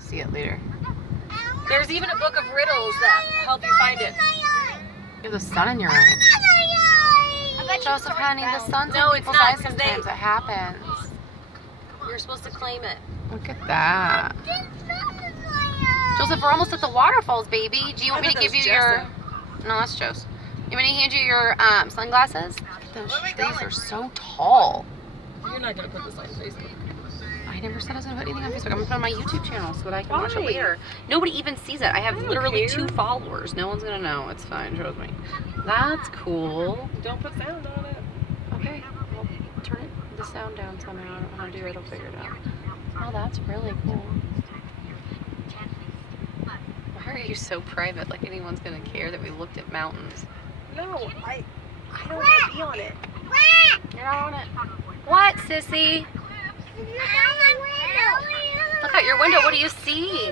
see it later. There's even a book of riddles that help you find it. You have the sun in your eye. Joseph, honey, the sun's No, in it's people's not, eyes 'cause they- sometimes. It happens. You're supposed to claim it. Look at that. Joseph, we're almost at the waterfalls, baby. Do you want me to give you your... No, that's Joseph. You want me to hand you your sunglasses? Those trees are so tall. You're not going to put this on Facebook. I never said I was going to put anything on Facebook. I'm going to put it on my YouTube channel so that I can watch it Why? later. Nobody even sees it. I have literally care. 2 followers. No one's going to know. It's fine. Trust me. That's cool. Don't put sound on it. Okay. Well, turn the sound down somehow. I don't know how to do it. I'll figure it out. Oh, that's really cool. Why are you so private? Like anyone's going to care that we looked at mountains. No, I don't want to be on it. You're not on it. What, sissy? Look out your window. What do you see?